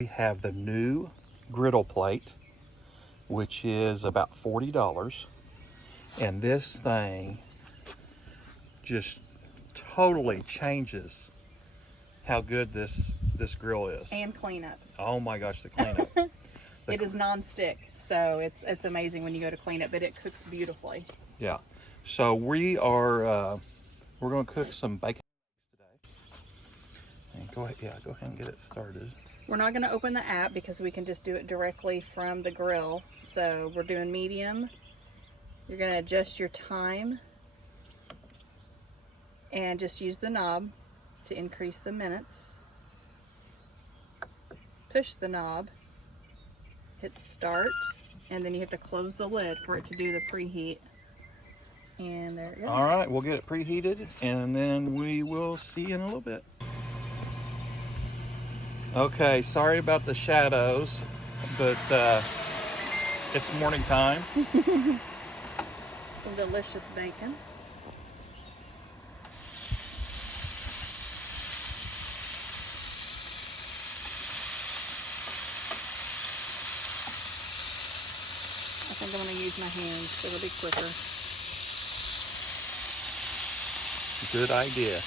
We have the new griddle plate, which is about $40. And this thing just totally changes how good this grill is. And cleanup. Oh my gosh, the cleanup. It is non-stick, so it's amazing when you go to clean it, but it cooks beautifully. Yeah. So we are we're going to cook some bacon today. And go ahead and get it started. We're not going to open the app because we can just do it directly from the grill. So we're doing medium. You're going to adjust your time and just use the knob to increase the minutes. Push the knob, hit start, and then you have to close the lid for it to do the preheat. And there it goes. All right, we'll get it preheated and then we will see you in a little bit. Okay, sorry about the shadows, but it's morning time. Some delicious bacon. I think I'm going to use my hands so it'll be quicker. Good idea.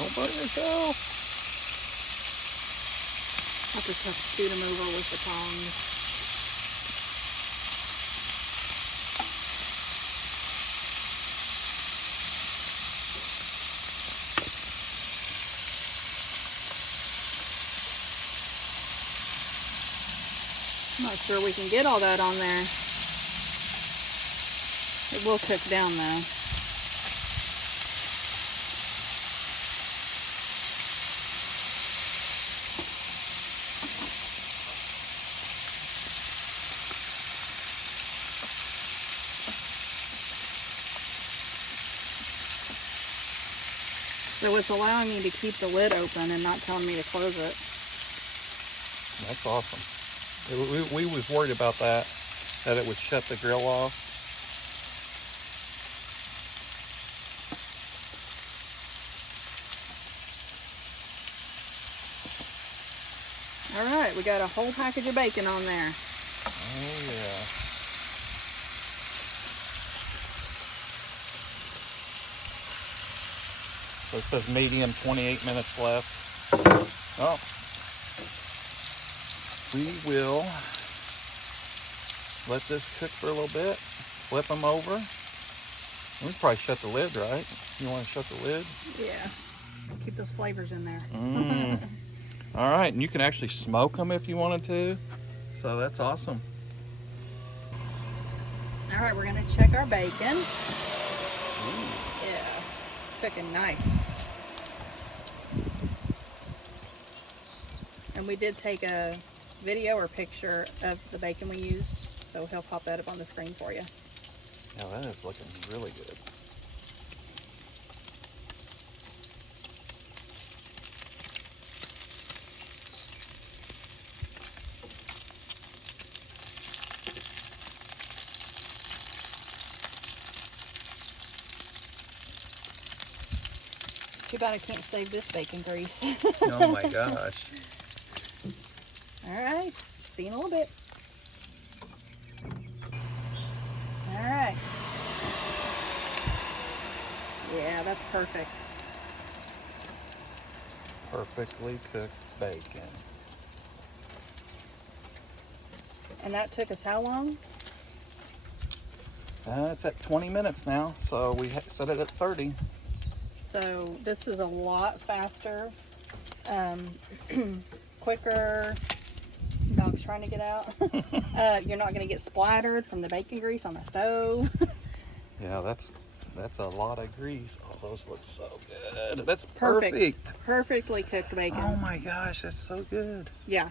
Don't burn yourself. I'll just have to scoot them over with the tongs. I'm not sure we can get all that on there. It will cook down though. So it's allowing me to keep the lid open and not telling me to close it. That's awesome. We was worried about that it would shut the grill off. All right, we got a whole package of bacon on there. Oh yeah. So it says medium, 28 minutes left. Oh. We will let this cook for a little bit. Flip them over. We can probably shut the lid, right? You want to shut the lid? Yeah. Keep those flavors in there. All right, and you can actually smoke them if you wanted to. So that's awesome. All right, we're gonna check our bacon. Ooh. Yeah, it's cooking nice. And we did take a video or picture of the bacon we used, so he'll pop that up on the screen for you. Now that is looking really good. Too bad I can't save this bacon grease. Oh my gosh. All right, see you in a little bit. All right. Yeah, that's perfect. Perfectly cooked bacon. And that took us how long? It's at 20 minutes now, so we set it at 30. So this is a lot faster, quicker. Dog's trying to get out. You're not going to get splattered from the bacon grease on the stove. Yeah, that's a lot of grease. Oh, those look so good. That's perfect. Perfectly cooked bacon. Oh my gosh, that's so good. Yeah,